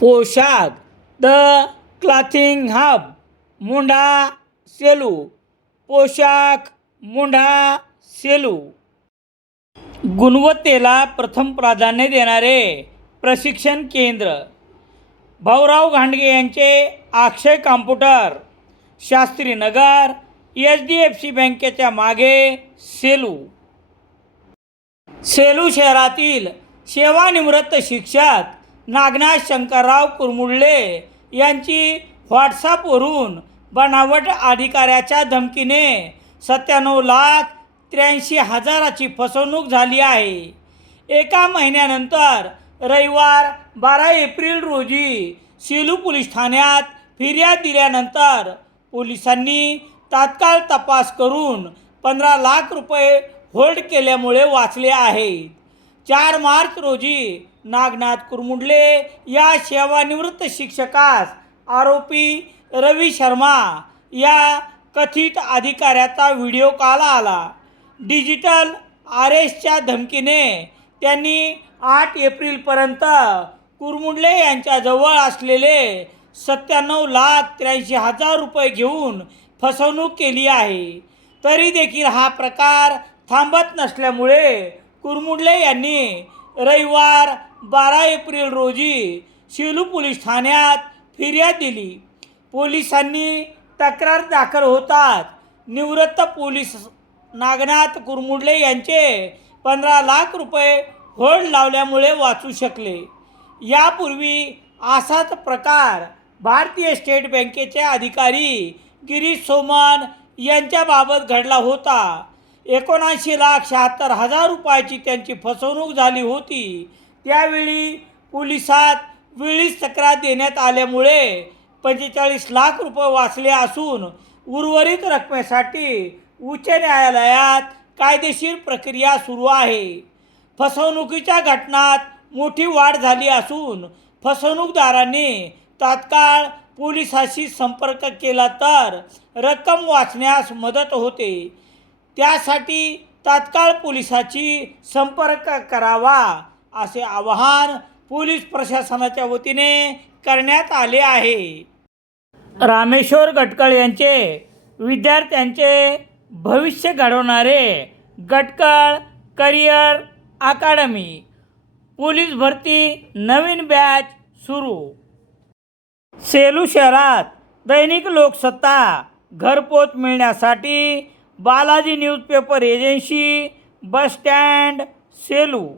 पोशाख the clothing hub मुंढा Selu. पोशाख मुंढा सेलू. गुणवत्तेला प्रथम प्राधान्य देणारे प्रशिक्षण केंद्र. भाऊराव घांडगे यांचे अक्षय कॉम्प्युटर, शास्त्रीनगर, HDFC बँकेच्या मागे, सेलू. सेलू शहरातील सेवानिवृत्त शिक्षक नागनाथ शंकरराव कुरमुडले यांची व्हॉट्सअपवरून बनावट अधिकाऱ्याच्या धमकीने 97,83,000ची फसवणूक झाली आहे. एका महिन्यानंतर रविवार 12 एप्रिल रोजी सेलू पोलीस ठाण्यात फिर्याद दिल्यानंतर पोलिसांनी तात्काळ तपास करून 15 लाख रुपये होल्ड केल्यामुळे वाचले आहेत. 4 मार्च रोजी नागनाथ कुरमुडले या सेवानिवृत्त शिक्षकास आरोपी रवी शर्मा या कथित अधिकाऱ्याचा व्हिडिओ कॉल आला. डिजिटल अरेस्टच्या धमकीने त्यांनी 8 एप्रिलपर्यंत कुरमुडले यांच्याजवळ असलेले 97,83,000 रुपये घेऊन फसवणूक केली आहे. तरी देखील हा प्रकार थांबत नसल्यामुळे कुरमुडले यांनी रविवार 12 एप्रिल रोजी सेलू पोलीस ठाण्यात फिर्याद दिली. पोलिसांनी तक्रार दाखल होताच निवृत्त पोलीस नागनाथ कुरमुडले यांचे 15 लाख रुपये होल्ड लावल्यामुळे वाचू शकले. यापूर्वी असाच प्रकार भारतीय स्टेट बँकेचे अधिकारी गिरीश सोमन यांच्याबाबत घडला होता. 79,76,000 रुपयाची त्यांची फसवणूक झाली होती. त्यावेळी पोलिसात वेळीच तक्रार देण्यात आल्यामुळे 45 लाख रुपये वाचले असून उर्वरित रकमेसाठी उच्च न्यायालयात कायदेशीर प्रक्रिया सुरू आहे. फसवणुकीच्या घटनात मोठी वाढ झाली असून फसवणूकदारांनी तात्काळ पोलिसांशी संपर्क केला तर रक्कम वाचण्यास मदत होते. त्यासाठी तात्काळ पोलिसांशी संपर्क करावा असे आवाहन पोलीस प्रशासनाच्या वतीने करण्यात आले आहे. रामेश्वर गटकळ यांचे विद्यार्थ्यांचे भविष्य घडवणारे गटकळ करिअर अकादमी. पोलीस भरती नवीन बॅच सुरू. सेलू शहरात दैनिक लोकसत्ता घरपोच मिळण्यासाठी Balaji newspaper agency, bus stand, Selu.